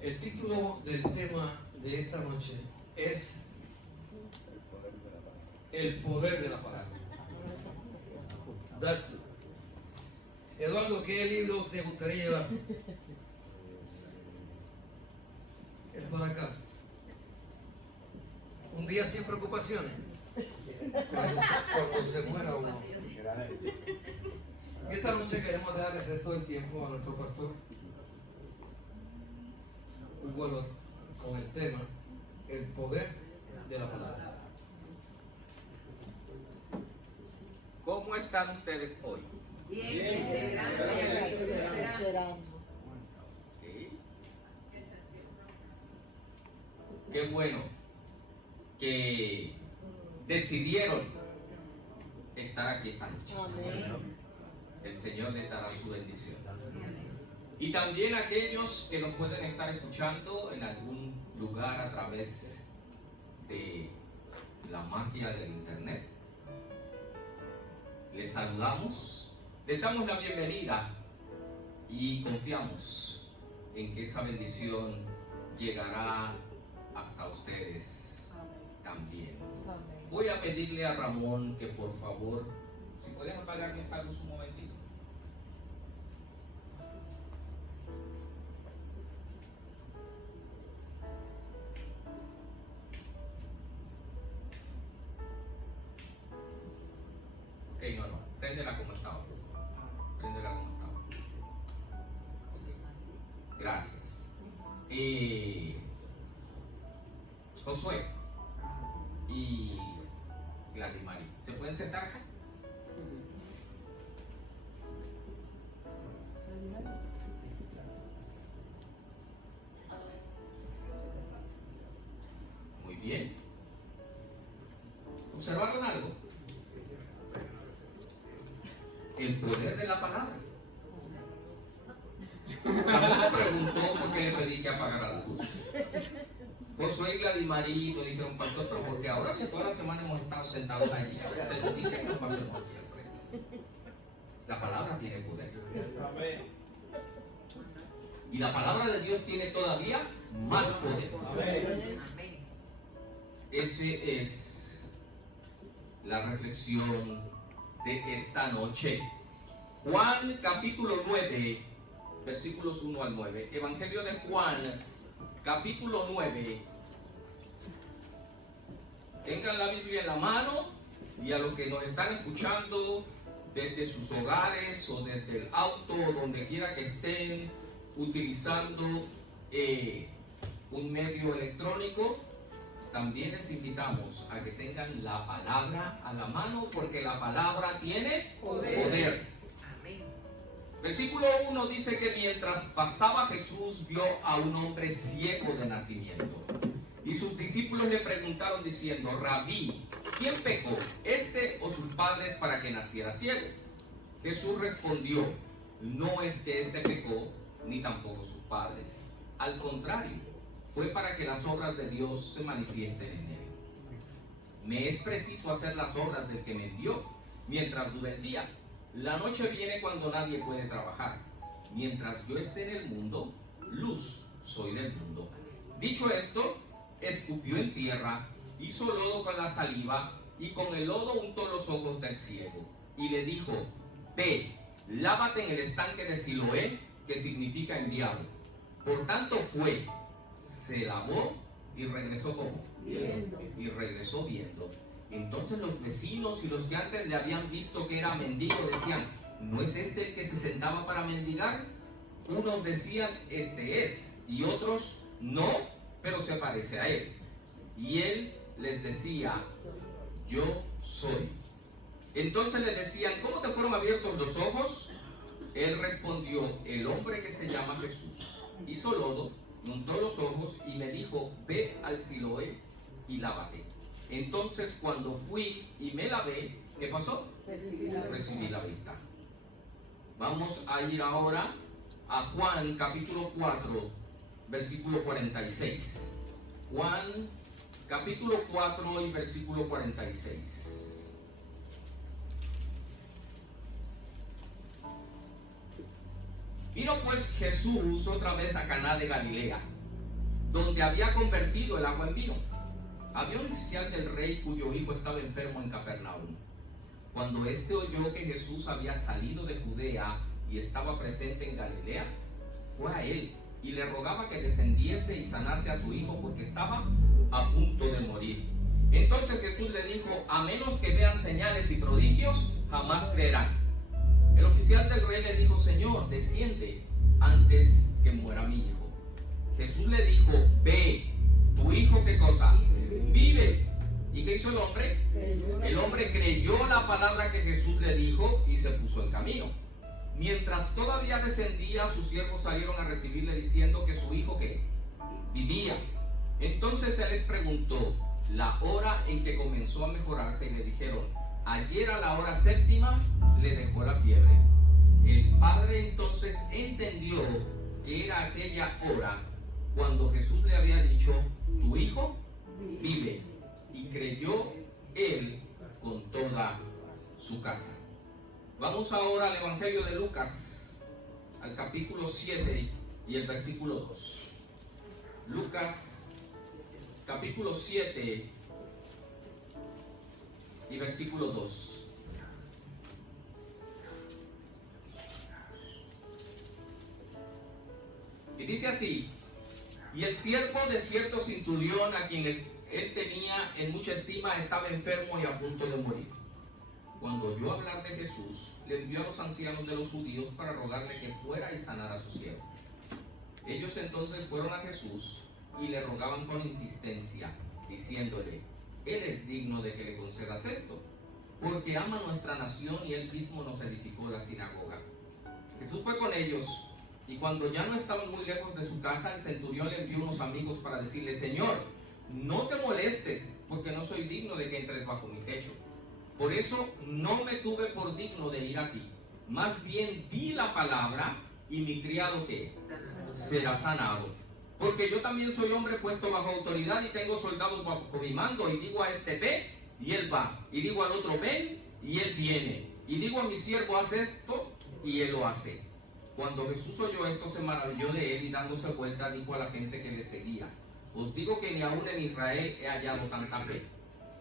El título del tema de esta noche es El poder de la palabra. That's it. Eduardo, ¿qué libro te gustaría llevar? El para acá. Un día sin preocupaciones. Cuando se muera uno. Y esta noche queremos dar el resto del tiempo a nuestro pastor Hugo con el tema El poder de la palabra. ¿Cómo están ustedes hoy? Bien, esperando. ¿Sí? Qué bueno que decidieron estar aquí esta noche. El Señor les dará su bendición. Y también aquellos que nos pueden estar escuchando en algún lugar a través de la magia del internet. Les saludamos, les damos la bienvenida y confiamos en que esa bendición llegará hasta ustedes también. Voy a pedirle a Ramón que por favor, si pueden apagarme esta luz un momentito. Ok, no, préndela como estaba, por favor. Préndela como estaba. Ok, gracias. Josué y Gladys María, ¿se pueden sentar acá? Muy bien. ¿Observaron algo? El poder de la palabra. Ramón preguntó por qué le pedí que apagara la luz. Josué y Gladys Marito dijeron, pastor, pero porque ahora si toda la semana hemos estado sentados allí, ahora te nos dicen que nos pasemos aquí al frente. La palabra tiene poder. Y la palabra de Dios tiene todavía más poder. Ese es la reflexión de esta noche. Juan capítulo 9, versículos 1 al 9. Evangelio de Juan capítulo 9. Tengan la Biblia en la mano y a los que nos están escuchando desde sus hogares o desde el auto o donde quiera que estén utilizando un medio electrónico, también les invitamos a que tengan la palabra a la mano porque la palabra tiene poder. Versículo 1 dice que mientras pasaba Jesús vio a un hombre ciego de nacimiento. Y sus discípulos le preguntaron diciendo, Rabí, ¿quién pecó, este o sus padres para que naciera ciego? Jesús respondió, no es que este pecó, ni tampoco sus padres. Al contrario, fue para que las obras de Dios se manifiesten en él. Me es preciso hacer las obras del que me envió mientras dure el día. La noche viene cuando nadie puede trabajar. Mientras yo esté en el mundo, luz soy del mundo. Dicho esto, escupió en tierra, hizo lodo con la saliva y con el lodo untó los ojos del ciego. Y le dijo, ve, lávate en el estanque de Siloé, que significa enviado. Por tanto fue, se lavó y regresó como viendo. Y regresó viendo. Entonces los vecinos y los que antes le habían visto que era mendigo decían, ¿no es este el que se sentaba para mendigar? Unos decían, este es, y otros, no, pero se parece a él. Y él les decía, yo soy. Entonces le decían, ¿cómo te fueron abiertos los ojos? Él respondió, el hombre que se llama Jesús hizo lodo, untó los ojos y me dijo, ve al Siloé y lávate. Entonces cuando fui y me lavé, ¿qué pasó? Recibí la vista. Vamos a ir ahora a Juan capítulo 4, versículo 46. Juan capítulo 4 y versículo 46. Vino pues Jesús otra vez a Caná de Galilea, donde había convertido el agua en vino. Había un oficial del rey cuyo hijo estaba enfermo en Capernaum. Cuando éste oyó que Jesús había salido de Judea y estaba presente en Galilea, fue a él y le rogaba que descendiese y sanase a su hijo porque estaba a punto de morir. Entonces Jesús le dijo: a menos que vean señales y prodigios, jamás creerán. El oficial del rey le dijo: Señor, desciende antes que muera mi hijo. Jesús le dijo: ve, tu hijo, ¿qué cosa? Vive. ¿Y qué hizo el hombre? El hombre creyó la palabra que Jesús le dijo y se puso en camino. Mientras todavía descendía, sus siervos salieron a recibirle diciendo que su hijo, ¿qué? Vivía. Entonces él les preguntó la hora en que comenzó a mejorarse y le dijeron: ayer a la hora séptima le dejó la fiebre. El padre entonces entendió que era aquella hora cuando Jesús le había dicho: tu hijo vive. Y creyó él con toda su casa. Vamos ahora al Evangelio de Lucas, al capítulo 7 y el versículo 2. Lucas, capítulo 7 y versículo 2. Y dice así: y el siervo de cierto centurión, a quien él tenía en mucha estima, estaba enfermo y a punto de morir. Cuando oyó hablar de Jesús, le envió a los ancianos de los judíos para rogarle que fuera y sanara a su siervo. Ellos entonces fueron a Jesús y le rogaban con insistencia, diciéndole: Él es digno de que le concedas esto, porque ama nuestra nación y Él mismo nos edificó la sinagoga. Jesús fue con ellos, y cuando ya no estaban muy lejos de su casa, el centurión le envió unos amigos para decirle: Señor, no te molestes, porque no soy digno de que entres bajo mi techo. Por eso no me tuve por digno de ir a ti. Más bien di la palabra, y mi criado, ¿qué? Será sanado. Porque yo también soy hombre puesto bajo autoridad y tengo soldados bajo mi mando, y digo a este: ve, y él va. Y digo al otro: ven, y él viene. Y digo a mi siervo: haz esto, y él lo hace. Cuando Jesús oyó esto, se maravilló de él, y dándose vuelta dijo a la gente que le seguía: os digo que ni aún en Israel he hallado tanta fe.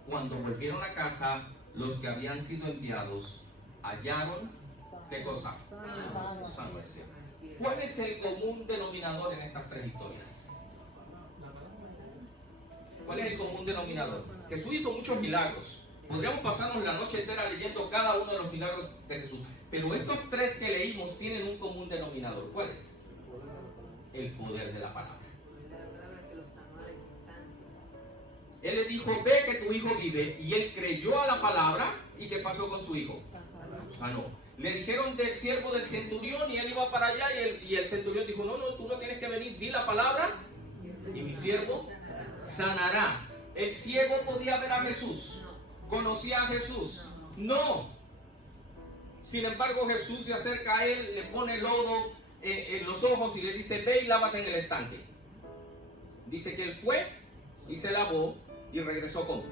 Cuando volvieron a casa, los que habían sido enviados hallaron, ¿qué cosa? Salvación. ¿Cuál es el común denominador en estas tres historias? ¿Cuál es el común denominador? Jesús hizo muchos milagros. Podríamos pasarnos la noche entera leyendo cada uno de los milagros de Jesús. Pero estos tres que leímos tienen un común denominador. ¿Cuál es? El poder de la palabra. Él le dijo: ve que tu hijo vive. Y él creyó a la palabra. ¿Y qué pasó con su hijo? Sanó. Le dijeron del siervo del centurión y él iba para allá, y el centurión dijo: no, tú no tienes que venir, di la palabra y mi siervo sanará. ¿El ciego podía ver a Jesús? ¿Conocía a Jesús? No. Sin embargo, Jesús se acerca a él, le pone lodo en los ojos y le dice: ve y lávate en el estanque. Dice que él fue y se lavó y regresó con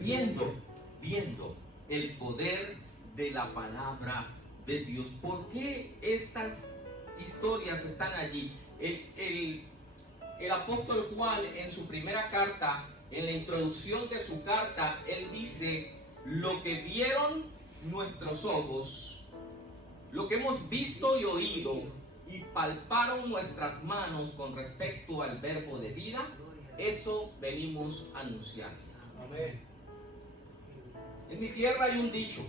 viendo el poder de la palabra de Dios. ¿Por qué estas historias están allí? El apóstol Juan, en su primera carta, en la introducción de su carta, él dice: lo que vieron nuestros ojos, lo que hemos visto y oído, y palparon nuestras manos con respecto al verbo de vida, eso venimos a anunciar. Amén. En mi tierra hay un dicho,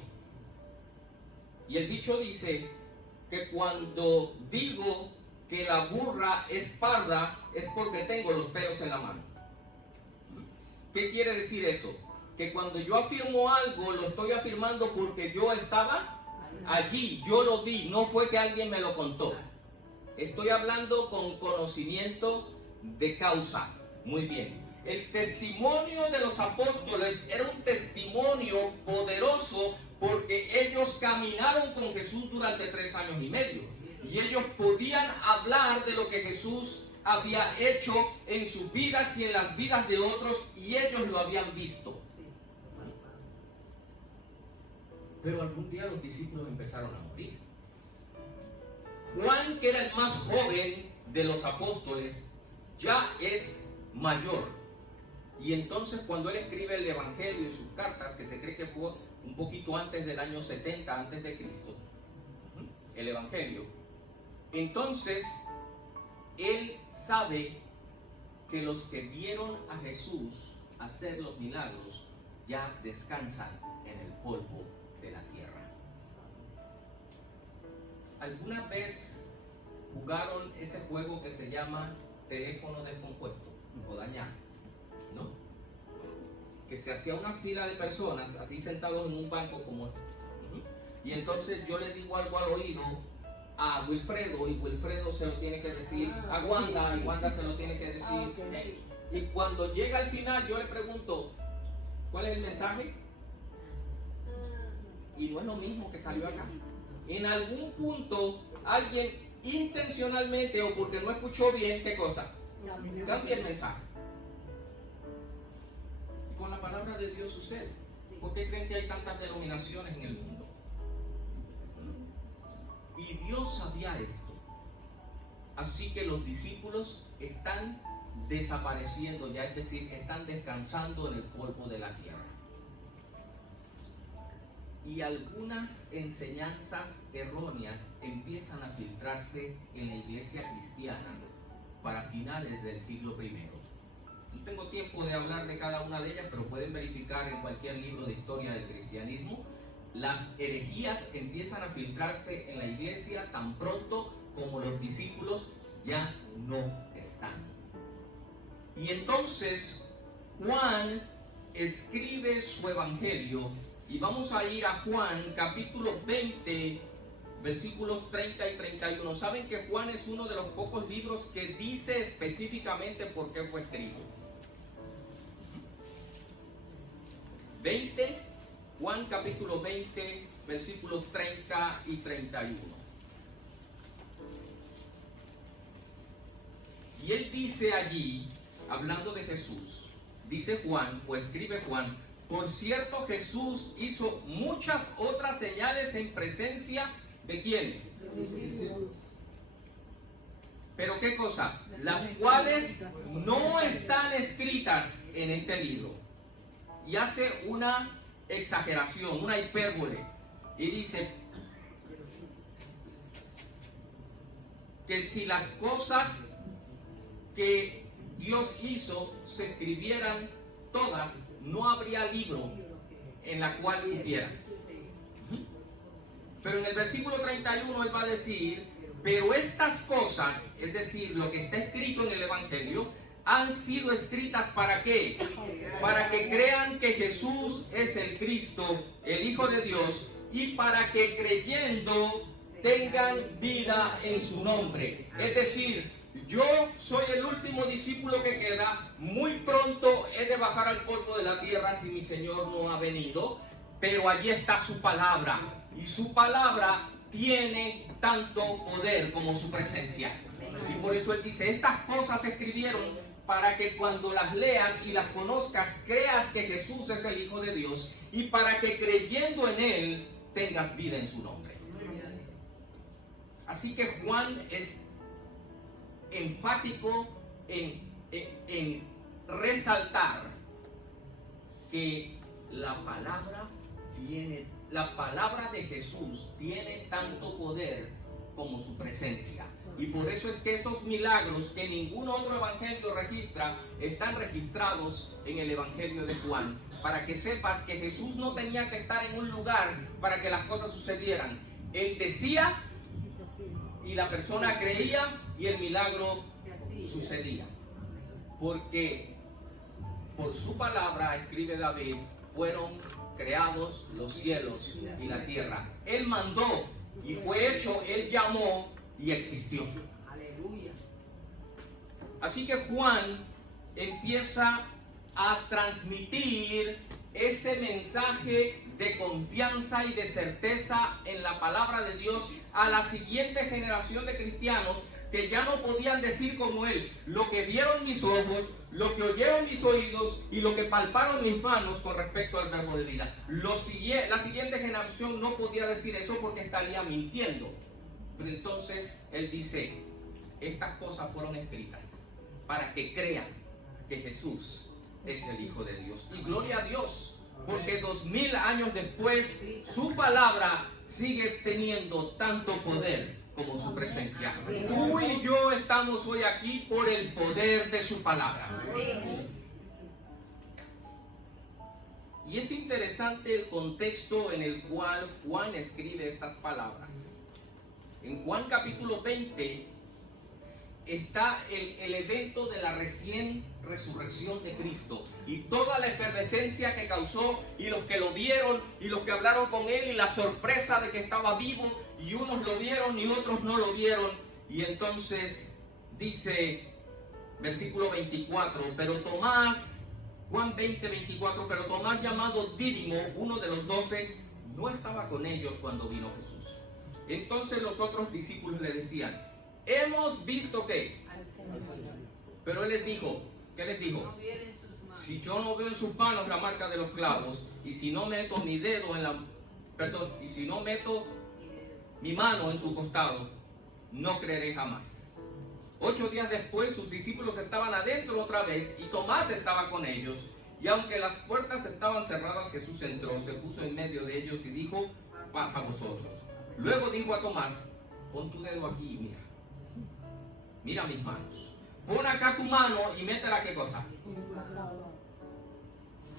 y el dicho dice que cuando digo que la burra es parda, es porque tengo los pelos en la mano. ¿Qué quiere decir eso? Que cuando yo afirmo algo, lo estoy afirmando porque yo estaba allí, yo lo vi, no fue que alguien me lo contó. Estoy hablando con conocimiento de causa. Muy bien. El testimonio de los apóstoles era un testimonio poderoso porque ellos caminaron con Jesús durante 3 años y medio. Y ellos podían hablar de lo que Jesús había hecho en sus vidas y en las vidas de otros, y ellos lo habían visto. Pero algún día los discípulos empezaron a morir. Juan, que era el más joven de los apóstoles, ya es mayor. Y entonces cuando él escribe el Evangelio y sus cartas, que se cree que fue un poquito antes del año 70 antes de Cristo, el Evangelio, entonces él sabe que los que vieron a Jesús hacer los milagros ya descansan en el polvo de la tierra. ¿Alguna vez jugaron ese juego que se llama teléfono descompuesto o dañado? ¿No? Que se hacía una fila de personas así sentados en un banco como este. Y entonces yo le digo algo al oído a Wilfredo, y Wilfredo se lo tiene que decir a Wanda, y Wanda se lo tiene que decir. Y cuando llega al final yo le pregunto, ¿cuál es el mensaje? Y no es lo mismo que salió acá. En algún punto alguien intencionalmente o porque no escuchó bien, ¿qué cosa? Cambia el mensaje. Y con la palabra de Dios sucede. ¿Por qué creen que hay tantas denominaciones en el mundo? Y Dios sabía esto. Así que los discípulos están desapareciendo ya, es decir, están descansando en el polvo de la tierra. Y algunas enseñanzas erróneas empiezan a filtrarse en la iglesia cristiana para finales del siglo I. No tengo tiempo de hablar de cada una de ellas, pero pueden verificar en cualquier libro de historia del cristianismo. Las herejías empiezan a filtrarse en la iglesia tan pronto como los discípulos ya no están. Y entonces Juan escribe su evangelio, y vamos a ir a Juan capítulo 20, versículos 30 y 31. Saben que Juan es uno de los pocos libros que dice específicamente por qué fue escrito. 20, Juan capítulo 20, versículos 30 y 31. Y él dice allí, hablando de Jesús, dice Juan, o escribe Juan: por cierto, Jesús hizo muchas otras señales en presencia de ¿quiénes? Pero ¿qué cosa? Las cuales no están escritas en este libro. Y hace una exageración, una hipérbole, y dice que si las cosas que Dios hizo se escribieran todas, no habría libro en la cual cupiera. Pero en el versículo 31 él va a decir: pero estas cosas, es decir, lo que está escrito en el evangelio, han sido escritas ¿para qué? Para que crean que Jesús es el Cristo, el Hijo de Dios, y para que creyendo tengan vida en su nombre. Es decir, yo soy el último discípulo que queda. Muy pronto he de bajar al polvo de la tierra si mi Señor no ha venido. Pero allí está su palabra. Y su palabra tiene tanto poder como su presencia. Y por eso él dice: estas cosas se escribieron para que cuando las leas y las conozcas, creas que Jesús es el Hijo de Dios. Y para que creyendo en Él, tengas vida en su nombre. Así que Juan es enfático en resaltar que la palabra de Jesús tiene tanto poder como su presencia. Y por eso es que esos milagros que ningún otro evangelio registra están registrados en el evangelio de Juan, para que sepas que Jesús no tenía que estar en un lugar para que las cosas sucedieran. Él decía y la persona creía y el milagro sucedía. Porque por su palabra, escribe David, fueron creados los cielos y la tierra. Él mandó y fue hecho, él llamó y existió. Así que Juan empieza a transmitir ese mensaje de confianza y de certeza en la palabra de Dios a la siguiente generación de cristianos, que ya no podían decir como él: lo que vieron mis ojos, lo que oyeron mis oídos y lo que palparon mis manos con respecto al verbo de vida. La siguiente generación no podía decir eso porque estaría mintiendo. Pero entonces él dice: estas cosas fueron escritas para que crean que Jesús es el Hijo de Dios. Y gloria a Dios, porque 2000 años después su palabra sigue teniendo tanto poder como su presencia. Tú y yo estamos hoy aquí por el poder de su palabra. Y es interesante el contexto en el cual Juan escribe estas palabras. En Juan capítulo 20 está el evento de la recién resurrección de Cristo y toda la efervescencia que causó, y los que lo vieron y los que hablaron con él, y la sorpresa de que estaba vivo, y unos lo vieron y otros no lo vieron. Y entonces dice versículo 24, pero Tomás, Juan 20, 24, pero Tomás, llamado Dídimo, uno de los 12, no estaba con ellos cuando vino Jesús. Entonces los otros discípulos le decían: hemos visto que. Pero él les dijo, ¿qué les dijo? Si yo no veo en sus manos la marca de los clavos, y si no meto mi dedo en la, y si no meto mi mano en su costado, no creeré jamás. 8 días después sus discípulos estaban adentro otra vez y Tomás estaba con ellos. Y aunque las puertas estaban cerradas, Jesús entró, se puso en medio de ellos y dijo: pasa a vosotros. Luego dijo a Tomás: pon tu dedo aquí, mira. Mira mis manos. Pon acá tu mano y métela, ¿qué cosa?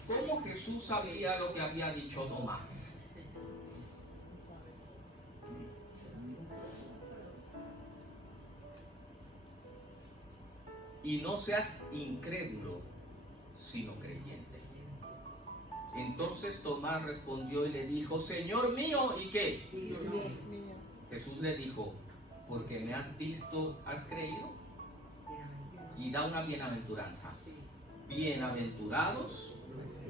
¿Cómo Jesús sabía lo que había dicho Tomás? Y no seas incrédulo, sino creyente. Entonces Tomás respondió y le dijo: Señor mío, ¿y qué? Dios mío. Jesús le dijo: porque me has visto, has creído. Y da una bienaventuranza. Bienaventurados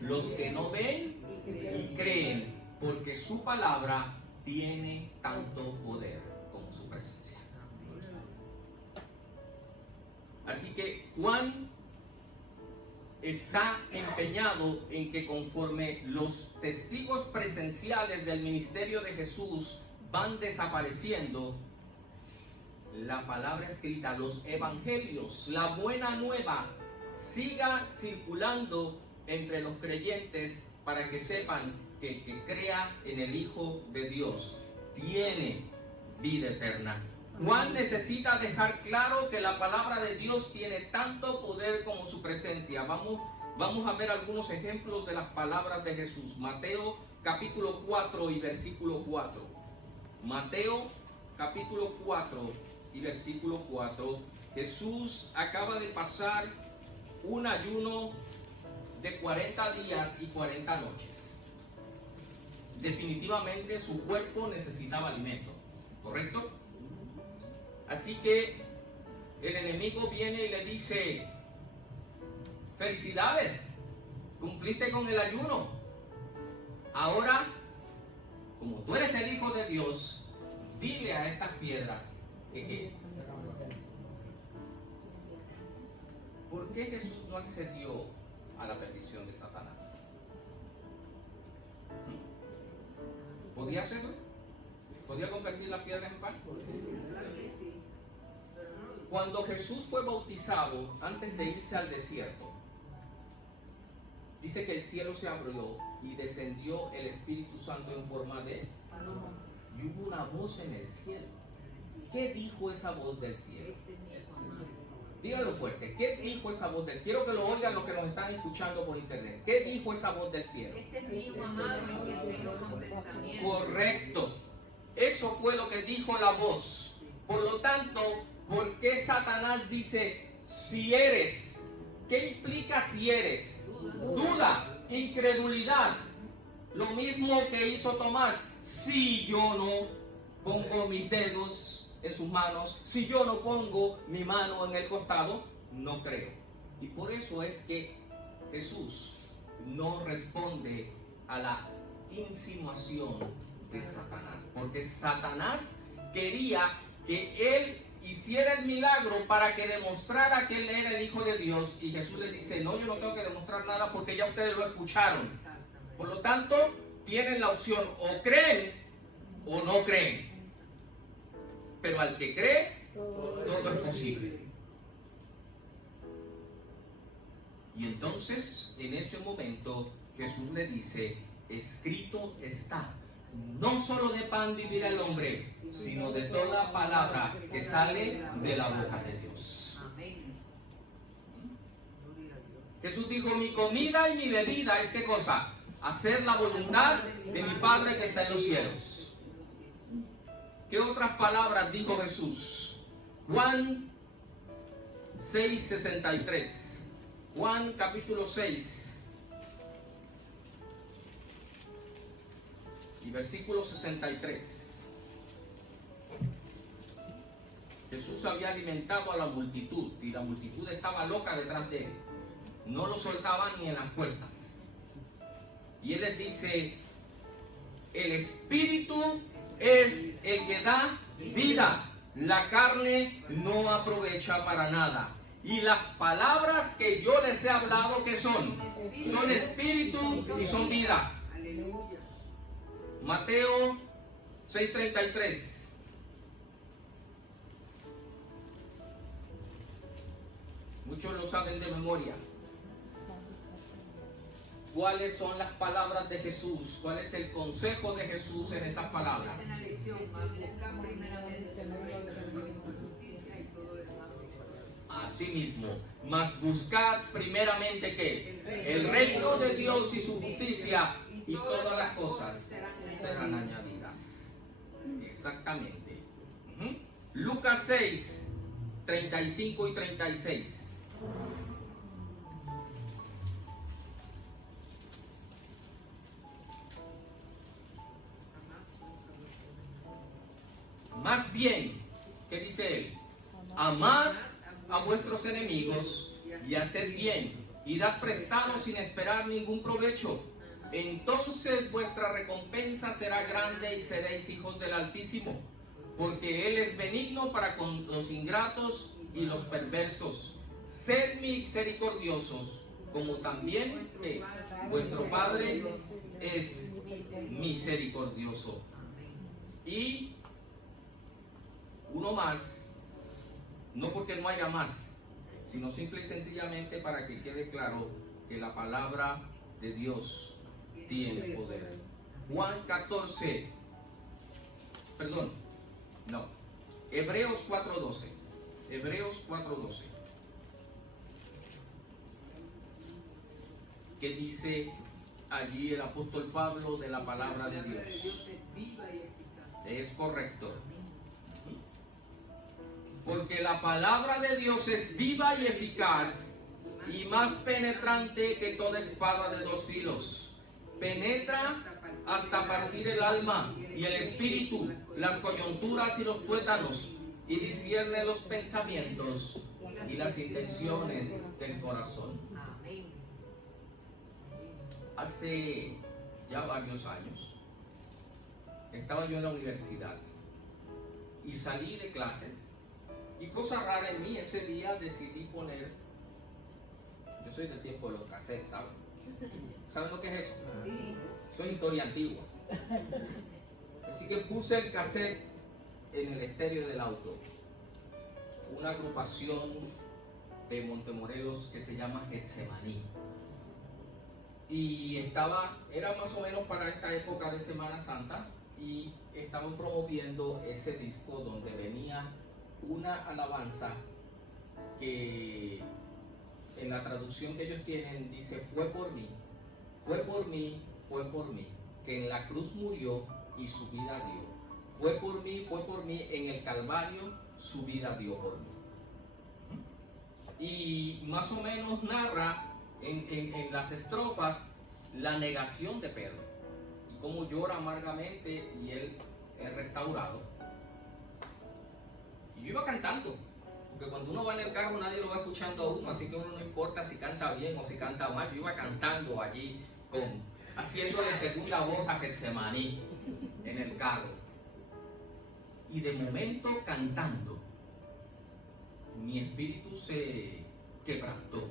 los que no ven y creen, porque su palabra tiene tanto poder como su presencia. Así que Juan está empeñado en que conforme los testigos presenciales del ministerio de Jesús van desapareciendo, la palabra escrita, los evangelios, la buena nueva, siga circulando entre los creyentes para que sepan que el que crea en el Hijo de Dios tiene vida eterna. Juan necesita dejar claro que la palabra de Dios tiene tanto poder como su presencia. Vamos a ver algunos ejemplos de las palabras de Jesús. Mateo capítulo 4 y versículo 4. Mateo capítulo 4 y versículo 4. Jesús acaba de pasar un ayuno de 40 días y 40 noches. Definitivamente su cuerpo necesitaba alimento, ¿correcto? Así que el enemigo viene y le dice: felicidades, cumpliste con el ayuno. Ahora, como tú eres el Hijo de Dios, dile a estas piedras que ¿por qué Jesús no accedió a la petición de Satanás? ¿Podía hacerlo? ¿Podía convertir la piedra en pan? Cuando Jesús fue bautizado, antes de irse al desierto, dice que el cielo se abrió y descendió el Espíritu Santo en forma de paloma. Y hubo una voz en el cielo. ¿Qué dijo esa voz del cielo? Dígalo fuerte. ¿Qué dijo esa voz del cielo? Quiero que lo oigan los que nos están escuchando por internet. ¿Qué dijo esa voz del cielo? Este es mi hijo amado en quien tengo contentamiento. Correcto. Eso fue lo que dijo la voz. Por lo tanto, ¿por qué Satanás dice si eres? ¿Qué implica si eres? Duda, incredulidad. Lo mismo que hizo Tomás. Si yo no pongo mis dedos en sus manos, si yo no pongo mi mano en el costado, no creo. Y por eso es que Jesús no responde a la insinuación de Satanás, porque Satanás quería que él hiciera el milagro para que demostrara que él era el Hijo de Dios, y Jesús le dice: no, yo no tengo que demostrar nada porque ya ustedes lo escucharon. Por lo tanto, tienen la opción: o creen o no creen. Pero al que cree, todo es posible. Y entonces, en ese momento, Jesús le dice, escrito está, no solo de pan vivirá el hombre, sino de toda palabra que sale de la boca de Dios. Jesús dijo, mi comida y mi bebida es ¿qué cosa? Hacer la voluntad de mi Padre que está en los cielos. ¿Qué otras palabras dijo Jesús? Juan 6:63. Juan capítulo 6 y versículo 63. Jesús había alimentado a la multitud y la multitud estaba loca detrás de él. No lo soltaban ni en las cuestas. Y él les dice, el espíritu es el que da vida, la carne no aprovecha para nada. Y las palabras que yo les he hablado, ¿qué son? Son espíritu y son vida. Mateo 6:33. Muchos lo saben de memoria. ¿Cuáles son las palabras de Jesús? ¿Cuál es el consejo de Jesús en esas palabras? Así mismo, mas buscad primeramente ¿qué? El reino de Dios y su justicia, y todas las cosas serán añadidas. Exactamente. Lucas 6, 35 y 36. Más bien, ¿qué dice él? Amad a vuestros enemigos y haced bien y dad prestado sin esperar ningún provecho. Entonces vuestra recompensa será grande y seréis hijos del Altísimo, porque Él es benigno para con los ingratos y los perversos. Sed misericordiosos, como también vuestro Padre es misericordioso. Y uno más, no porque no haya más, sino simple y sencillamente para que quede claro que la palabra de Dios tiene poder. Juan 14, perdón, no, Hebreos 4:12. Hebreos 4:12. ¿Qué dice allí el apóstol Pablo de la palabra de Dios? Es correcto. Porque la palabra de Dios es viva y eficaz y más penetrante que toda espada de dos filos. Penetra hasta partir el alma y el espíritu, las coyunturas y los tuétanos, y discierne los pensamientos y las intenciones del corazón. Hace ya varios años estaba yo en la universidad y salí de clases. Y cosa rara en mí, ese día decidí poner, yo soy del tiempo de los cassettes, ¿saben? ¿Saben lo que es eso? Sí. Soy historia antigua. Así que puse el cassette en el estéreo del auto. Una agrupación de Montemorelos que se llama Getsemaní. Y era más o menos para esta época de Semana Santa, y estaban promoviendo ese disco donde venía una alabanza que en la traducción que ellos tienen dice: fue por mí, fue por mí, fue por mí, que en la cruz murió y su vida dio. Fue por mí, en el Calvario su vida dio por mí. Y más o menos narra en las estrofas la negación de Pedro y cómo llora amargamente y él es restaurado. Y yo iba cantando, porque cuando uno va en el carro nadie lo va escuchando a uno, así que uno no importa si canta bien o si canta mal. Yo iba cantando allí, haciéndole segunda voz a Getsemaní en el carro. Y de momento, cantando, mi espíritu se quebrantó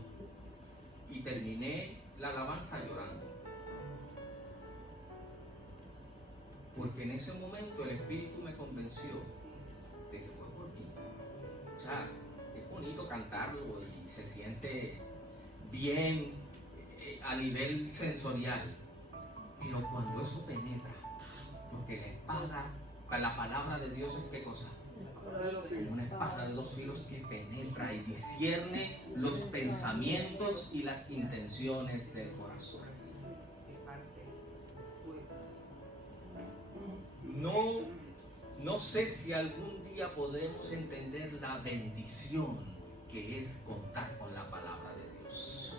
y terminé la alabanza llorando. Porque en ese momento el espíritu me convenció de que fue por mí. O sea, es bonito cantarlo y se siente bien a nivel sensorial, pero cuando eso penetra, porque la palabra de Dios es ¿qué cosa? Una espada de dos filos que penetra y discierne los pensamientos y las intenciones del corazón. No sé si algún día podremos entender la bendición que es contar con la palabra de Dios.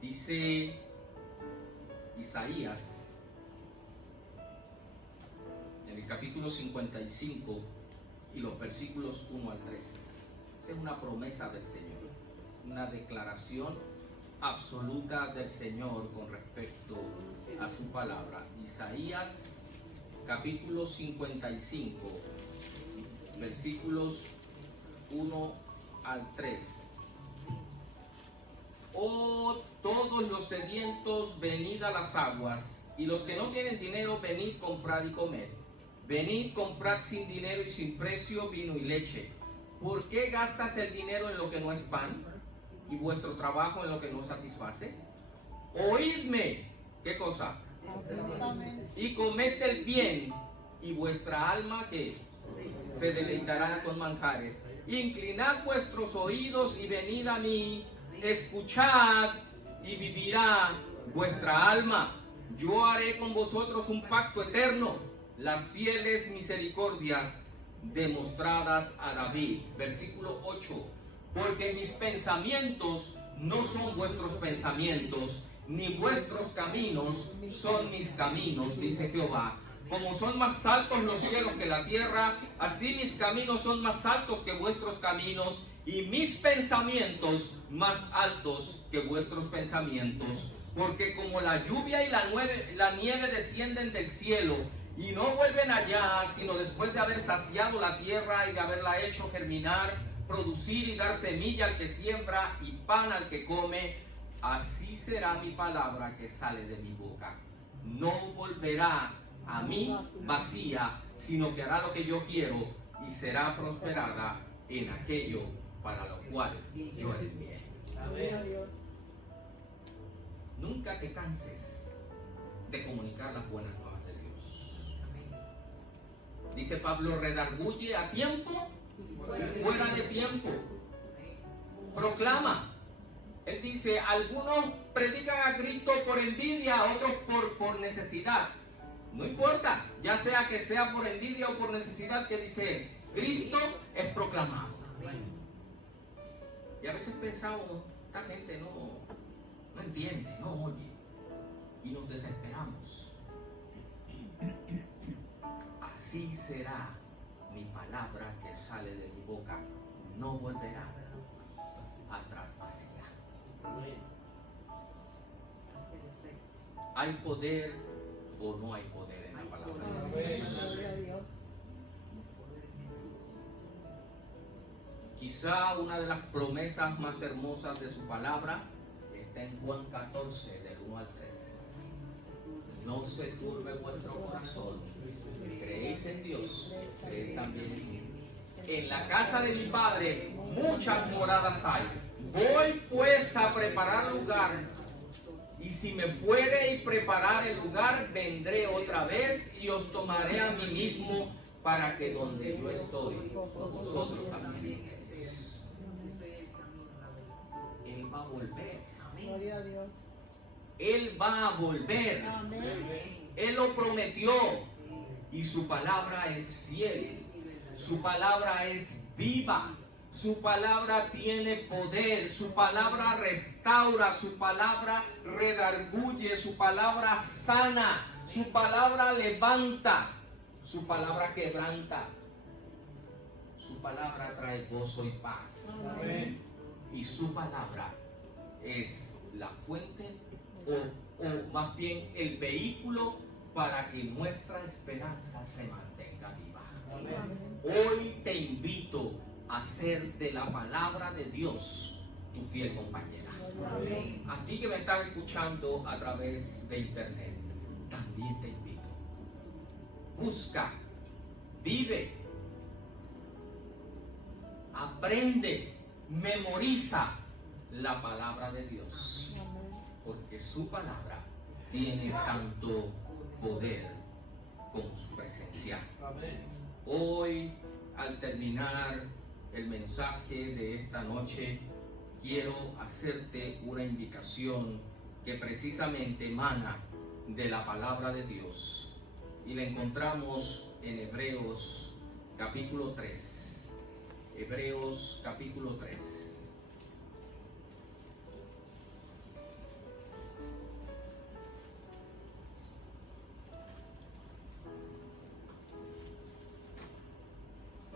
Dice Isaías en el capítulo 55 y los versículos 1 al 3. Esa es una promesa del Señor, una declaración absoluta del Señor con respecto a su palabra. Isaías capítulo 55 versículos 1 al 3. Oh, todos los sedientos, venid a las aguas, y los que no tienen dinero, venid, comprad y comed. Venid, comprad sin dinero y sin precio vino y leche. ¿Por qué gastas el dinero en lo que no es pan, y vuestro trabajo en lo que no satisface? Oídme, ¿qué cosa? Y comed el bien, y vuestra alma que se deleitará con manjares. Inclinad vuestros oídos y venid a mí, escuchad y vivirá vuestra alma. Yo haré con vosotros un pacto eterno, las fieles misericordias demostradas a David. Versículo 8. Porque mis pensamientos no son vuestros pensamientos, ni vuestros caminos son mis caminos, dice Jehová. Como son más altos los cielos que la tierra, así mis caminos son más altos que vuestros caminos, y mis pensamientos más altos que vuestros pensamientos. Porque como la lluvia y la nieve descienden del cielo y no vuelven allá, sino después de haber saciado la tierra y de haberla hecho germinar, producir y dar semilla al que siembra y pan al que come, así será mi palabra que sale de mi boca. No volverá a mí vacía, sino que hará lo que yo quiero y será prosperada en aquello para lo cual yo le envié. Nunca te canses de comunicar las buenas nuevas de Dios. Dice Pablo, redarguye a tiempo y fuera de tiempo. Proclama. Él dice, algunos predican a Cristo por envidia, otros por necesidad. No importa, ya sea que sea por envidia o por necesidad, que dice, Cristo es proclamado. Y a veces pensamos, esta gente no entiende, no oye, y nos desesperamos. Así será mi palabra que sale de mi boca, no volverá atrás vacía. ¿Hay poder o no hay poder en la palabra de Dios? Quizá una de las promesas más hermosas de su palabra está en Juan 14, del 1 al 3. No se turbe vuestro corazón. Creéis en Dios, creed también en mí. En la casa de mi Padre muchas moradas hay. Voy pues a preparar lugar. Y si me fuere y preparar el lugar, vendré otra vez y os tomaré a mí mismo, para que donde yo estoy, vosotros también estéis. Él va a volver. Gloria a Dios. Él va a volver. Amén. Él lo prometió. Y su palabra es fiel. Su palabra es viva. Su palabra tiene poder. Su palabra restaura. Su palabra redarguye. Su palabra sana. Su palabra levanta. Su palabra quebranta. Su palabra trae gozo y paz. Amén. Y su palabra es la fuente o más bien el vehículo para que nuestra esperanza se mantenga viva. Amén. Hoy te invito a ser de la palabra de Dios tu fiel compañera. Amén. A ti que me estás escuchando a través de internet, también te invito. Busca, vive aprende, memoriza la palabra de Dios, porque su palabra tiene tanto poder como su presencia. Hoy, al terminar el mensaje de esta noche, quiero hacerte una invitación que precisamente emana de la palabra de Dios, y la encontramos en Hebreos capítulo 3. Hebreos capítulo 3.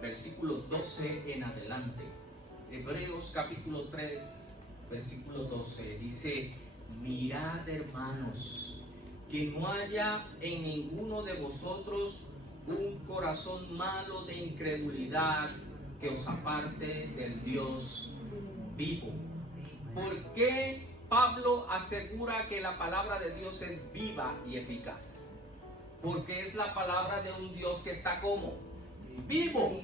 Versículo 12 en adelante. Hebreos capítulo 3, versículo 12 dice: mirad, hermanos, que no haya en ninguno de vosotros un corazón malo de incredulidad que os aparte del Dios vivo. ¿Por qué Pablo asegura que la palabra de Dios es viva y eficaz? Porque es la palabra de un Dios que está como vivo.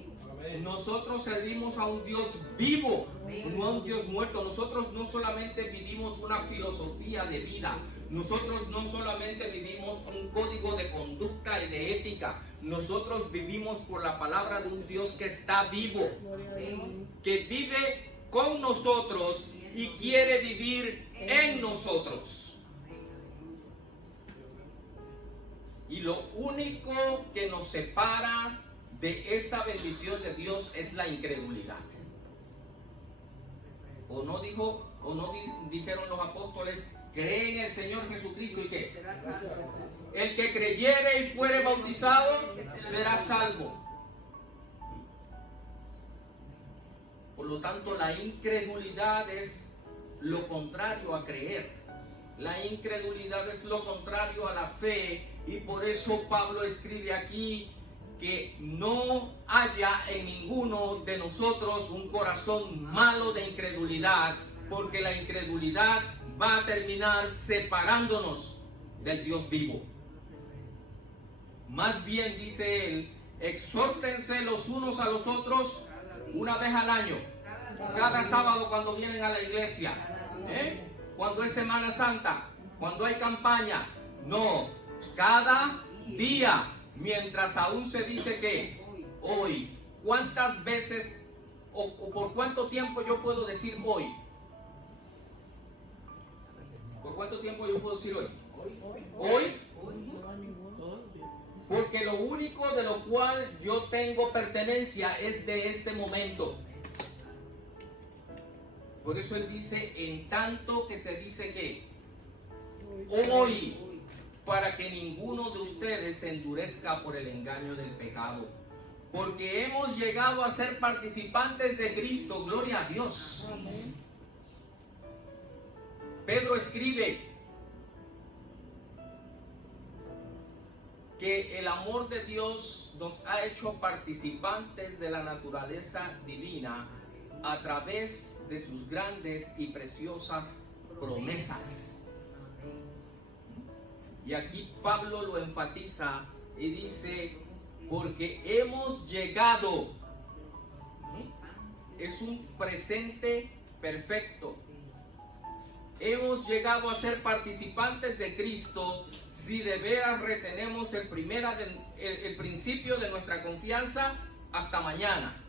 Nosotros servimos a un Dios vivo, no a un Dios muerto. Nosotros no solamente vivimos una filosofía de vida, nosotros no solamente vivimos un código de conducta y de ética, nosotros vivimos por la palabra de un Dios que está vivo, que vive con nosotros y quiere vivir en nosotros. Y lo único que nos separa de esa bendición de Dios es la incredulidad. O no dijeron los apóstoles: cree en el Señor Jesucristo y que el que creyere y fuere bautizado será salvo. Por lo tanto, la incredulidad es lo contrario a creer. La incredulidad es lo contrario a la fe, y por eso Pablo escribe aquí que no haya en ninguno de nosotros un corazón malo de incredulidad, porque la incredulidad va a terminar separándonos del Dios vivo. Más bien, dice él, exhórtense los unos a los otros una vez al año, cada sábado cuando vienen a la iglesia, cuando es Semana Santa, cuando hay campaña. No, cada día, mientras aún se dice que hoy. ¿Cuántas veces o por cuánto tiempo yo puedo decir hoy? ¿Por cuánto tiempo yo puedo decir hoy? Hoy. Porque lo único de lo cual yo tengo pertenencia es de este momento. Por eso él dice: en tanto que se dice que hoy, para que ninguno de ustedes se endurezca por el engaño del pecado, porque hemos llegado a ser participantes de Cristo. Gloria a Dios. Pedro escribe que el amor de Dios nos ha hecho participantes de la naturaleza divina a través de sus grandes y preciosas promesas. Y aquí Pablo lo enfatiza y dice: porque hemos llegado. Es un presente perfecto. Hemos llegado a ser participantes de Cristo si de veras retenemos el principio de nuestra confianza hasta mañana,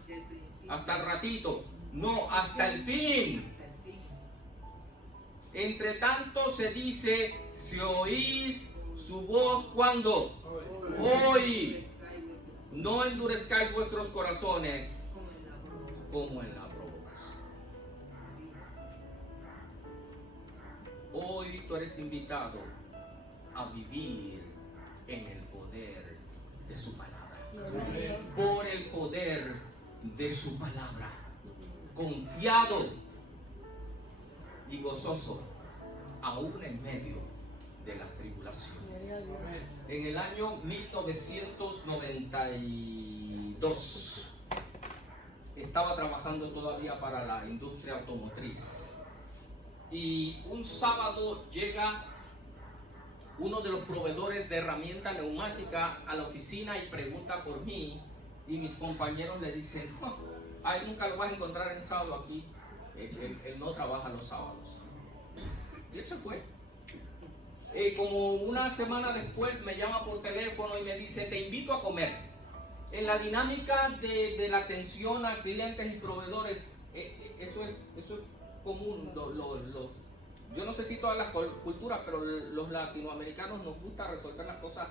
hasta el ratito, no, hasta el fin. Entre tanto se dice: si oís su voz, ¿cuándo? Hoy. No endurezcáis vuestros corazones como en la provocación. Hoy tú eres invitado a vivir en el poder de su palabra. Por el poder de su palabra. Confiado y gozoso, aún en medio de las tribulaciones. En el año 1992 estaba trabajando todavía para la industria automotriz, y un sábado llega uno de los proveedores de herramienta neumática a la oficina y pregunta por mí, y mis compañeros le dicen: Ay, nunca lo vas a encontrar en sábado aquí. Él no trabaja los sábados. Y él se fue. Como una semana después me llama por teléfono y me dice, te invito a comer. En la dinámica de la atención a clientes y proveedores, eso es común. Yo no sé si todas las culturas, pero los latinoamericanos nos gusta resolver las cosas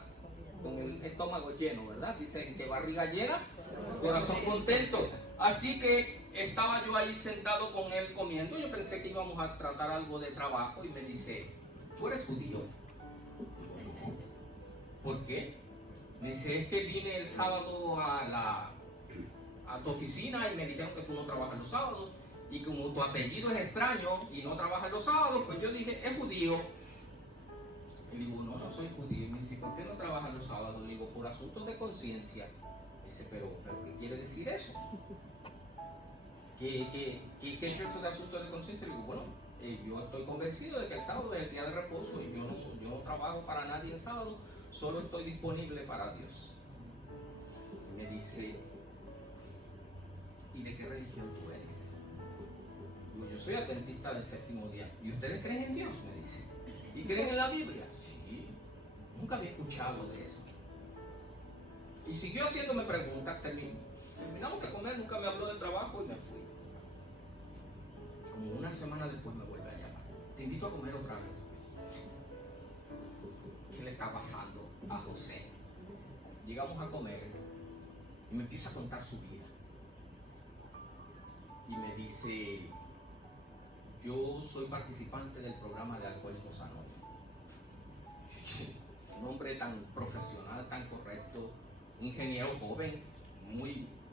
con el estómago lleno, ¿verdad? Dicen que barriga llena, corazón contento. Así que estaba yo ahí sentado con él comiendo. Yo pensé que íbamos a tratar algo de trabajo y me dice, ¿tú eres judío? Digo, no. ¿Por qué? Me dice, es que vine el sábado a tu oficina y me dijeron que tú no trabajas los sábados. Y como tu apellido es extraño y no trabajas los sábados, pues yo dije, es judío. Y digo, no soy judío. Y me dice, ¿por qué no trabajas los sábados? Le digo, por asuntos de conciencia. Dice, pero ¿qué quiere decir eso? ¿Qué es eso de asuntos de conciencia? Le digo, bueno, yo estoy convencido de que el sábado es el día de reposo y yo no trabajo para nadie el sábado, solo estoy disponible para Dios. Y me dice, ¿y de qué religión tú eres? Digo, yo soy adventista del séptimo día. ¿Y ustedes creen en Dios? Me dice. ¿Y creen en la Biblia? Sí. Nunca había escuchado de eso. Y siguió haciéndome preguntas. Terminamos de comer, nunca me habló del trabajo y me fui. Como una semana después me vuelve a llamar. Te invito a comer otra vez. ¿Qué le está pasando a José? Llegamos a comer y me empieza a contar su vida. Y me dice, yo soy participante del programa de Alcohólicos Anónimos. Un hombre tan profesional, tan correcto, un ingeniero joven,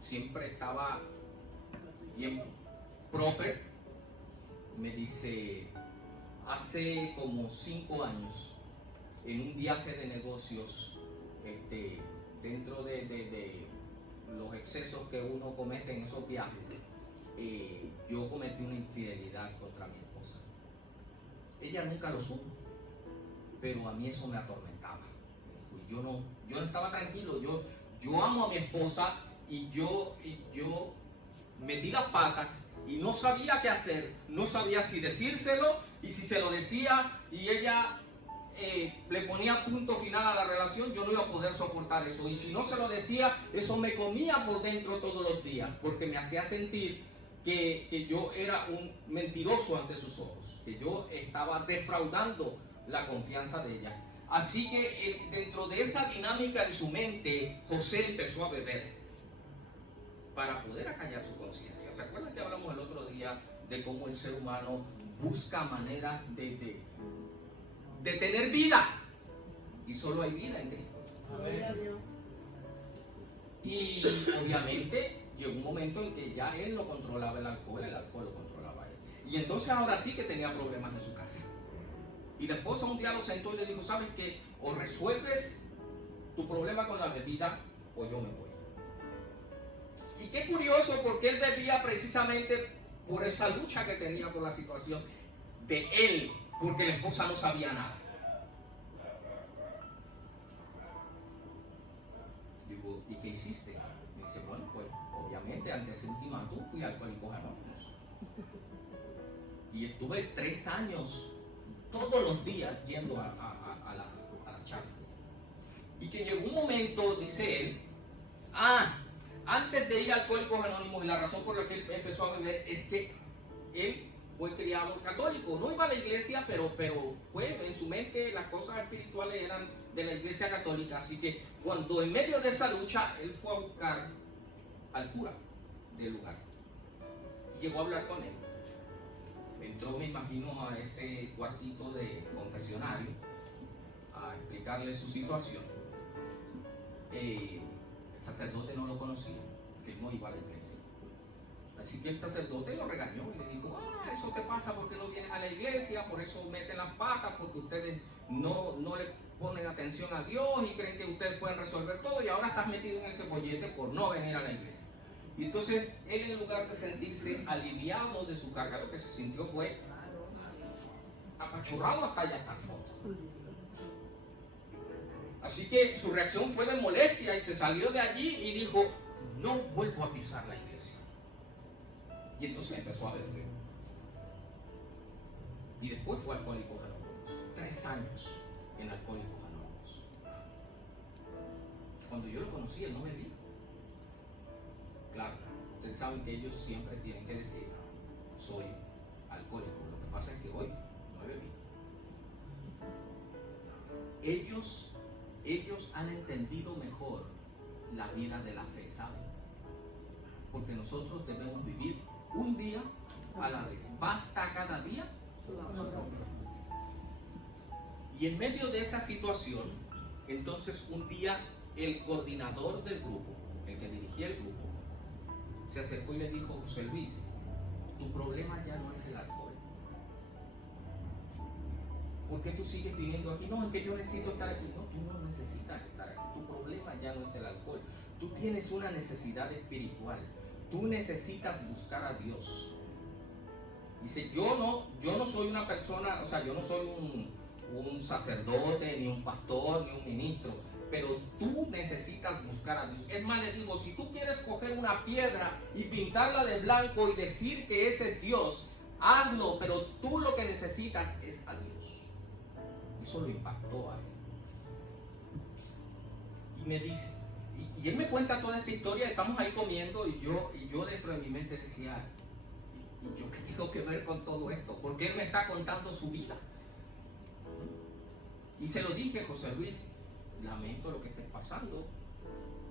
siempre estaba bien proper. Me dice, hace como 5 años, en un viaje de negocios, dentro de los excesos que uno comete en esos viajes, yo cometí una infidelidad contra mi esposa. Ella nunca lo supo, pero a mí eso me atormentaba. Yo no estaba tranquilo. Yo amo a mi esposa y yo metí las patas y no sabía qué hacer. No sabía si decírselo, y si se lo decía y ella le ponía punto final a la relación, yo no iba a poder soportar eso. Y si no se lo decía, eso me comía por dentro todos los días, porque me hacía sentir que yo era un mentiroso ante sus ojos, que yo estaba defraudando la confianza de ella. Así que dentro de esa dinámica en su mente, José empezó a beber para poder acallar su conciencia. ¿Se acuerdan que hablamos el otro día de cómo el ser humano busca manera de tener vida? Y solo hay vida en Cristo. Gloria a Dios. Y obviamente llegó un momento en que ya él no controlaba el alcohol lo controlaba él. Y entonces ahora sí que tenía problemas en su casa. Y la esposa un día lo sentó y le dijo, ¿sabes qué? O resuelves tu problema con la bebida o yo me voy. Y qué curioso, porque él bebía precisamente por esa lucha que tenía por la situación de él, porque la esposa no sabía nada. Digo, ¿y qué hiciste? Me dice, bueno, pues obviamente ante ese ultimátum fui a Alcohólicos Anónimos. Y estuve 3 años todos los días yendo a las charlas. Y que llegó un momento, dice él, antes de ir a Alcohólicos Anónimos, y la razón por la que él empezó a beber es que él fue criado católico. No iba a la iglesia, pero pues, en su mente las cosas espirituales eran de la iglesia católica. Así que cuando en medio de esa lucha, él fue a buscar al cura del lugar. Y llegó a hablar con él. Entró, me imagino, a ese cuartito de confesionario a explicarle su situación. El sacerdote no lo conocía, que él no iba a la iglesia. Así que el sacerdote lo regañó y le dijo, eso te pasa porque no vienes a la iglesia, por eso meten las patas, porque ustedes no le ponen atención a Dios y creen que ustedes pueden resolver todo, y ahora estás metido en ese bollete por no venir a la iglesia. Y entonces él, en lugar de sentirse aliviado de su carga, lo que se sintió fue apachurrado hasta allá, hasta el fondo. Así que su reacción fue de molestia y se salió de allí y dijo, no vuelvo a pisar la iglesia. Y entonces empezó a beber. Y después fue Alcohólicos Anónimos. 3 años en Alcohólicos Anónimos. Cuando yo lo conocí, él no bebía. Claro, ustedes saben que ellos siempre tienen que decir, soy alcohólico. Lo que pasa es que hoy no he bebido. Ellos han entendido mejor la vida de la fe, ¿saben? Porque nosotros debemos vivir un día a la vez. Basta cada día su propio. Y en medio de esa situación, entonces un día el coordinador del grupo, el que dirigía el grupo, se acercó y le dijo: José Luis, tu problema ya no es el alcohol. ¿Por qué tú sigues viviendo aquí? No, es que yo necesito estar aquí. No, tú no necesitas estar aquí. Tu problema ya no es el alcohol. Tú tienes una necesidad espiritual. Tú necesitas buscar a Dios. Dice, yo no soy una persona, o sea, yo no soy un sacerdote, ni un pastor, ni un ministro, pero tú necesitas buscar a Dios. Es más, le digo, si tú quieres coger una piedra y pintarla de blanco y decir que ese es Dios, hazlo, pero tú lo que necesitas es a Dios. Eso lo impactó a él. Y me dice, y él me cuenta toda esta historia, estamos ahí comiendo y yo dentro de mi mente decía, ¿y yo qué tengo que ver con todo esto? ¿Por qué él me está contando su vida? Y se lo dije: José Luis, lamento lo que estés pasando,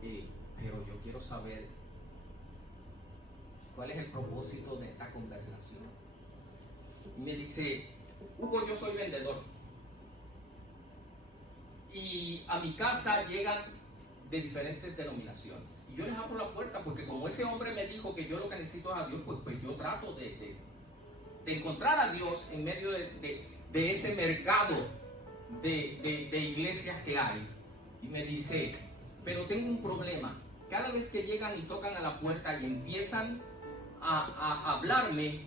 pero yo quiero saber cuál es el propósito de esta conversación. Y me dice: Hugo, yo soy vendedor. Y a mi casa llegan de diferentes denominaciones. Y yo les abro la puerta porque como ese hombre me dijo que yo lo que necesito es a Dios, pues yo trato de encontrar a Dios en medio de ese mercado de iglesias que hay. Y me dice: pero tengo un problema. Cada vez que llegan y tocan a la puerta y empiezan a hablarme,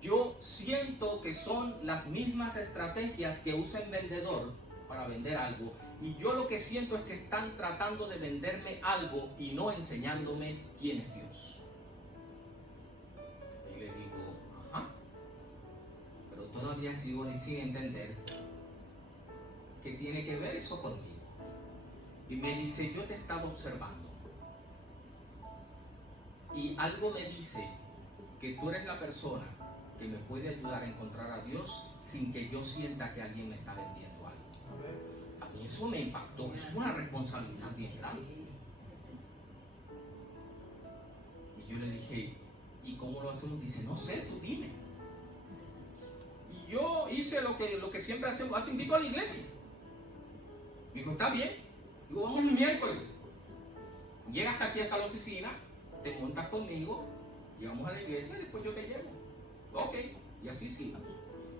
yo siento que son las mismas estrategias que usa el vendedor para vender algo, y yo lo que siento es que están tratando de venderme algo y no enseñándome quién es Dios. Y le digo: ajá, pero todavía sigo sin entender qué tiene que ver eso conmigo. Y me dice: yo te he estado observando y algo me dice que tú eres la persona que me puede ayudar a encontrar a Dios sin que yo sienta que alguien me está vendiendo algo. A mí eso me impactó, es una responsabilidad bien grande. Y yo le dije: ¿y cómo lo hacemos? Dice: no sé, tú dime. Y yo hice lo que siempre hacemos: te invito a la iglesia. Me dijo: está bien. Digo: vamos el miércoles. Llega hasta la oficina, te montas conmigo, llegamos a la iglesia y después yo te llevo. Ok, y así hicimos.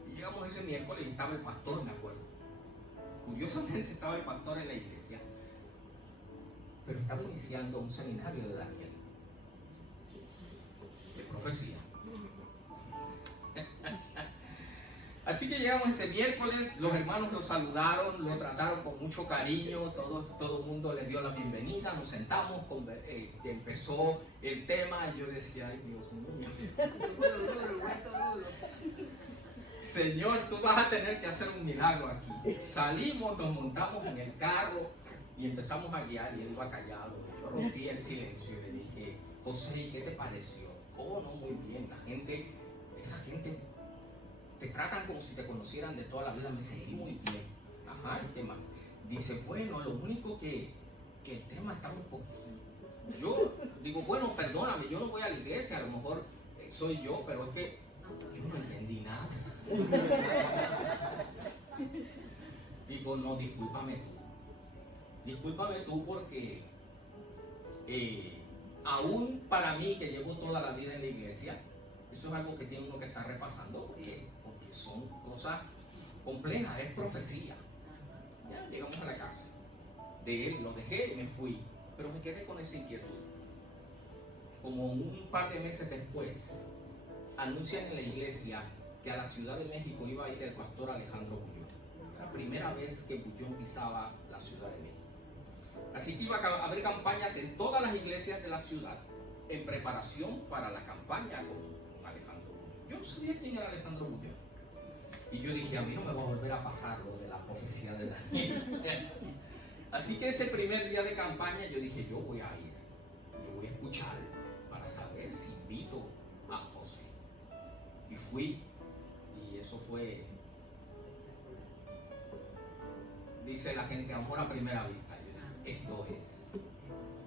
Y llegamos ese miércoles y estaba el pastor, me acuerdo. Curiosamente estaba el pastor en la iglesia, pero estaba iniciando un seminario de Daniel, de profecía. Así que llegamos ese miércoles, los hermanos lo saludaron, lo trataron con mucho cariño, todo el mundo le dio la bienvenida, nos sentamos, empezó el tema y yo decía: ay, Dios mío. Señor, tú vas a tener que hacer un milagro aquí. Salimos, nos montamos en el carro y empezamos a guiar y él iba callado. Yo rompí el silencio y le dije: José, ¿qué te pareció? Oh, no, muy bien. Esa gente te tratan como si te conocieran de toda la vida. Me sentí muy bien. Ajá, ¿y qué más? Dice: bueno, lo único que el tema está un poco... Yo digo: bueno, perdóname, yo no voy a la iglesia, a lo mejor soy yo, pero es que yo no entendí nada. Digo: no, discúlpame tú porque aún para mí, que llevo toda la vida en la iglesia, eso es algo que tiene uno que estar repasando porque son cosas complejas, es profecía. Ya llegamos a la casa de él, lo dejé y me fui, pero me quedé con esa inquietud. Como un par de meses después, anuncian en la iglesia que a la Ciudad de México iba a ir el pastor Alejandro Bullón. Era la primera vez que Bullón pisaba la Ciudad de México. Así que iba a haber campañas en todas las iglesias de la ciudad en preparación para la campaña con Alejandro Bullón. Yo no sabía quién era Alejandro Bullón. Y yo dije, a mí no me va a volver a pasar lo de la profecía de Daniel. Así que ese primer día de campaña yo dije, yo voy a ir, yo voy a escuchar para saber si invito a José. Y fui, y eso fue, dice la gente, amor a primera vista. Yo dije, esto es.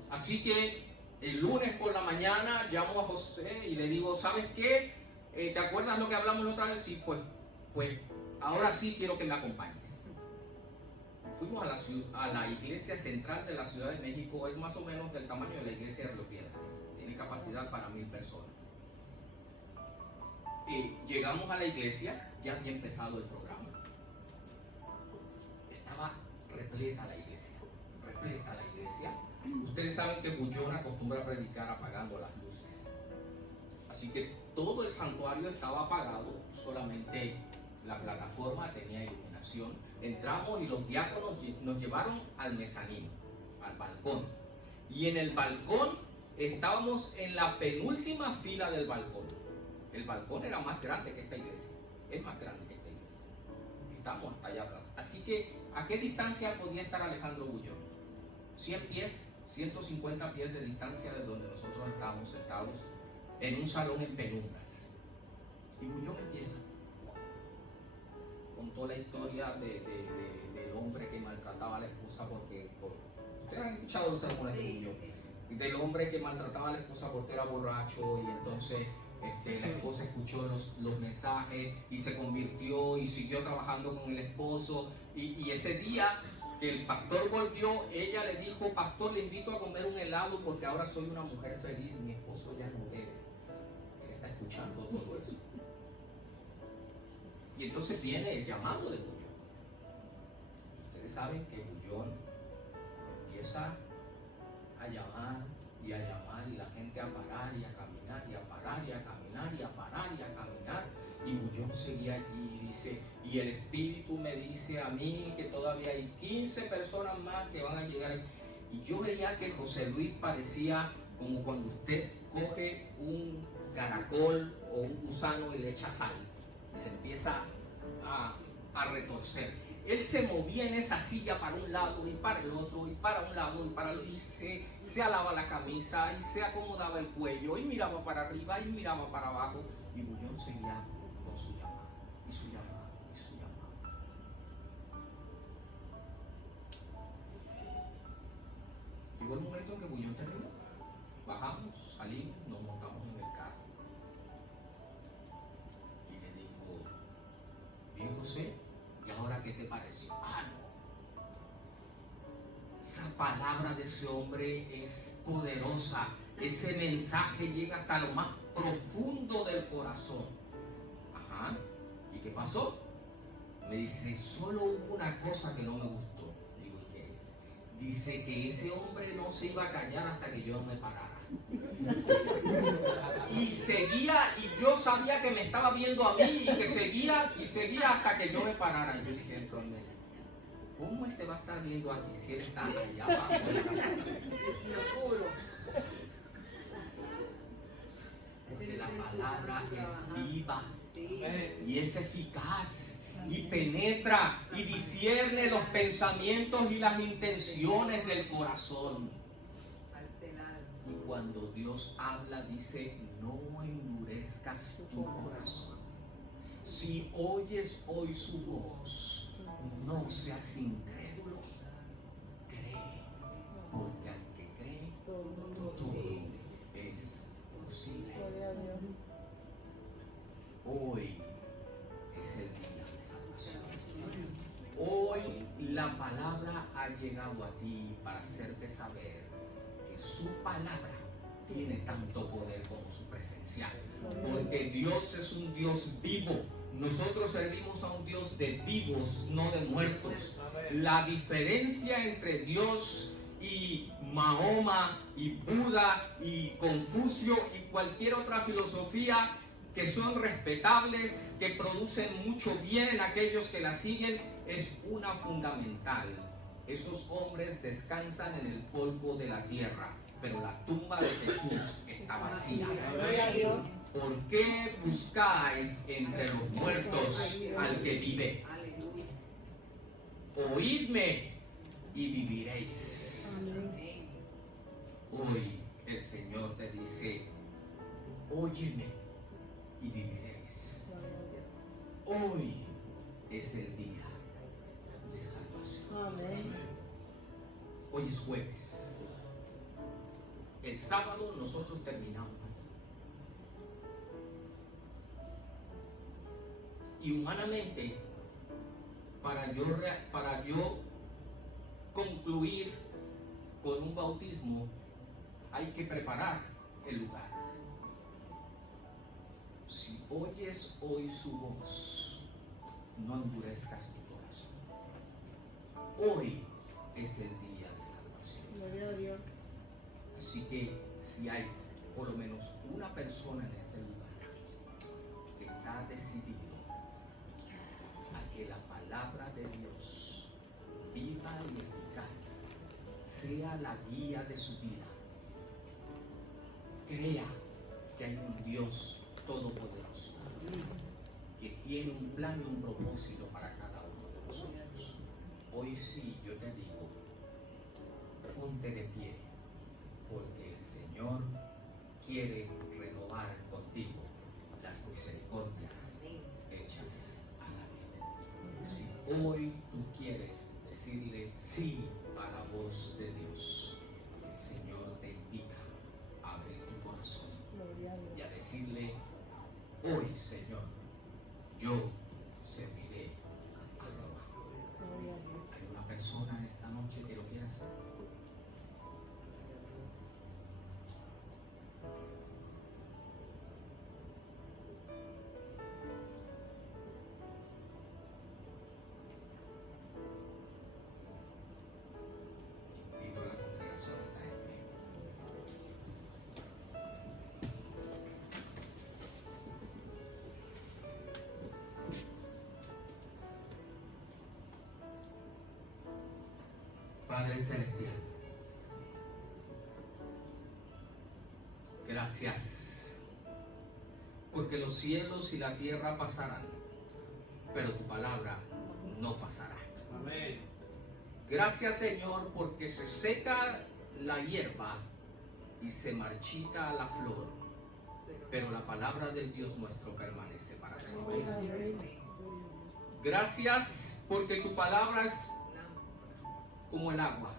Así que el lunes por la mañana llamo a José y le digo, ¿sabes qué? ¿Te acuerdas lo que hablamos la otra vez? Sí, pues ahora sí quiero que me acompañes. Fuimos a la iglesia central de la Ciudad de México, es más o menos del tamaño de la iglesia de Río Piedras, tiene capacidad para 1000 personas. Llegamos a la iglesia, ya había empezado el programa. Estaba repleta la iglesia, repleta la iglesia. Ustedes saben que Bullón acostumbra a predicar apagando las luces. Así que todo el santuario estaba apagado, solamente la plataforma tenía iluminación. Entramos y los diáconos nos llevaron al mezanín, al balcón. Y en el balcón estábamos en la penúltima fila del balcón. El balcón era más grande que esta iglesia, es más grande que esta iglesia. Estamos hasta allá atrás. Así que, ¿a qué distancia podía estar Alejandro Bullón? 100 pies, 150 pies de distancia de donde nosotros estábamos sentados en un salón en penumbras. Y Bullón empieza. Contó la historia del hombre que maltrataba a la esposa porque ustedes han escuchado los sermones de Bullón, del hombre que maltrataba a la esposa porque era borracho y entonces la esposa escuchó los mensajes y se convirtió y siguió trabajando con el esposo y ese día que el pastor volvió, ella le dijo, pastor, le invito a comer un helado porque ahora soy una mujer feliz, mi esposo ya no bebe. Él está escuchando todo eso. Y entonces viene el llamado de Bullón. Ustedes saben que Bullón empieza a llamar y a llamar y la gente a parar y a caminar y a parar y a caminar y a parar y a caminar. Y Bullón seguía allí y dice, y el Espíritu me dice a mí que todavía hay 15 personas más que van a llegar. Y yo veía que José Luis parecía como cuando usted coge un caracol o un gusano y le echa sal. Se empieza a retorcer. Él se movía en esa silla para un lado y para el otro y para un lado y para el otro y se alaba la camisa y se acomodaba el cuello y miraba para arriba y miraba para abajo y Bullón seguía con su llamada y su llamada y su llamada. Llegó el momento en que Bullón terminó. Bajamos, salimos, nos montamos en el carro. Y le digo, bien José, ¿y ahora qué te pareció? Ah, no. Esa palabra de ese hombre es poderosa. Ese mensaje llega hasta lo más profundo del corazón. Ajá. ¿Y qué pasó? Me dice, solo hubo una cosa que no me gustó. Digo, ¿y qué es? Dice que ese hombre no se iba a callar hasta que yo me parara. Y seguía, y yo sabía que me estaba viendo a mí y que seguía y seguía hasta que yo me parara. Y yo dije dentro de mí, ¿cómo él te va a estar viendo aquí si él está allá abajo? Porque la palabra es viva y es eficaz y penetra y discierne los pensamientos y las intenciones del corazón. Y cuando Dios habla, dice, no endurezcas tu corazón. Si oyes hoy su voz, no seas incrédulo. Cree, porque al que cree, todo es posible. Hoy es el día de salvación. Hoy la palabra ha llegado a ti para hacerte saber que su palabra tiene tanto poder como su presencia. Porque Dios es un Dios vivo. Nosotros servimos a un Dios de vivos, no de muertos. La diferencia entre Dios y Mahoma y Buda y Confucio y cualquier otra filosofía que son respetables, que producen mucho bien en aquellos que la siguen, es una fundamental. Esos hombres descansan en el polvo de la tierra. pero la tumba de Jesús está vacía. Gloria a Dios. ¿Por qué buscáis entre los muertos al que vive? Aleluya. Oídme y viviréis. Amén. Hoy el Señor te dice, óyeme y viviréis. Hoy es el día de salvación. Amén. Hoy es jueves. El sábado nosotros terminamos aquí. Y humanamente, para yo concluir con un bautismo, hay que preparar el lugar. Si oyes hoy su voz, no endurezcas tu corazón. Hoy es el día de salvación. Gloria a Dios. Así que si hay por lo menos una persona en este lugar que está decidido a que la palabra de Dios viva y eficaz sea la guía de su vida, crea que hay un Dios todopoderoso que tiene un plan y un propósito para cada uno de nosotros. Hoy sí, yo te digo, ponte de pie, porque el Señor quiere renovar contigo las misericordias hechas a David. Si hoy tú quieres decirle sí a la voz de Dios, el Señor te invita a abrir tu corazón Gloria a y Dios. a decirle, hoy Señor, yo serviré a Jehová. Gloria a Dios. ¿Hay una persona en esta noche que lo quiera hacer? Invito a la congregación a estar en pie. Padre Celestial, gracias, porque los cielos y la tierra pasarán, pero tu palabra no pasará. Amén. Gracias, Señor, porque se seca la hierba y se marchita la flor, pero la palabra del Dios nuestro permanece para siempre. Gracias porque tu palabra es como el agua,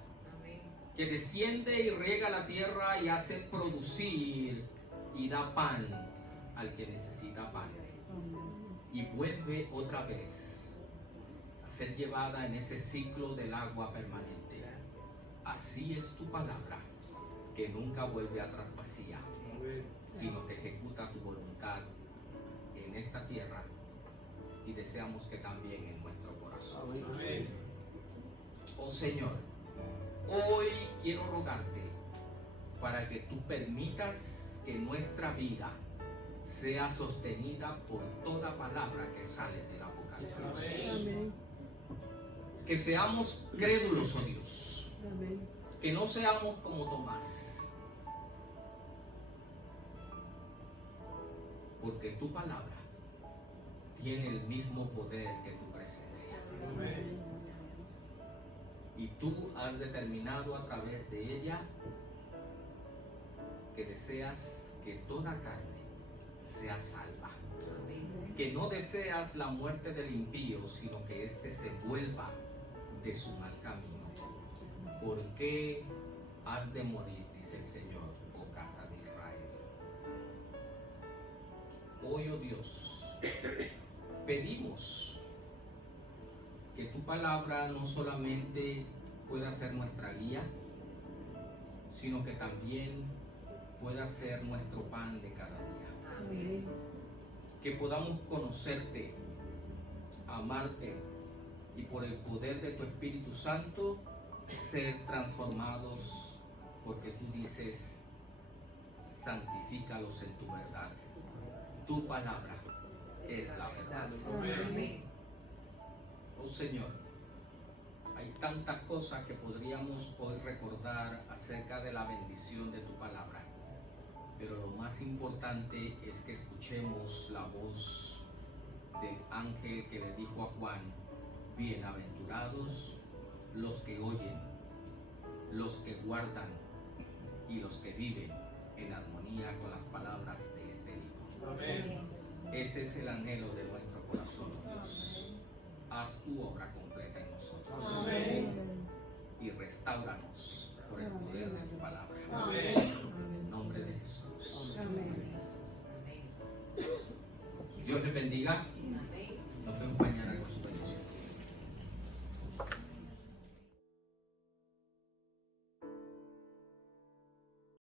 que desciende y riega la tierra y hace producir y da pan al que necesita pan. Y vuelve otra vez a ser llevada en ese ciclo del agua permanente. Así es tu palabra, que nunca vuelve atrás vacía, sino que ejecuta tu voluntad en esta tierra y deseamos que también en nuestro corazón. Amén. Oh Señor, hoy quiero rogarte para que tú permitas que nuestra vida sea sostenida por toda palabra que sale de la boca de Dios. Amén. Que seamos crédulos, oh Dios. Amén. Que no seamos como Tomás. Porque tu palabra tiene el mismo poder que tu presencia. Amén. Y tú has determinado a través de ella que deseas que toda carne sea salva. Que no deseas la muerte del impío, sino que éste se vuelva de su mal camino. ¿Por qué has de morir, dice el Señor, oh casa de Israel? Hoy, oh Dios, pedimos que tu palabra no solamente pueda ser nuestra guía, sino que también pueda ser nuestro pan de cada día. Amén. Que podamos conocerte, amarte y por el poder de tu Espíritu Santo ser transformados, porque tú dices, santifícalos en tu verdad. Tu palabra es la verdad. Amén. Oh Señor, Hay tantas cosas que podríamos hoy recordar acerca de la bendición de tu palabra, pero lo más importante es que escuchemos la voz del ángel que le dijo a Juan: bienaventurados los que oyen, los que guardan y los que viven en armonía con las palabras de este libro. Amén. Ese es el anhelo de nuestro corazón, Dios. Haz tu obra completa en nosotros y restauranos por el poder de tu palabra. Amén. En el nombre de Jesús. Amén. Dios les bendiga.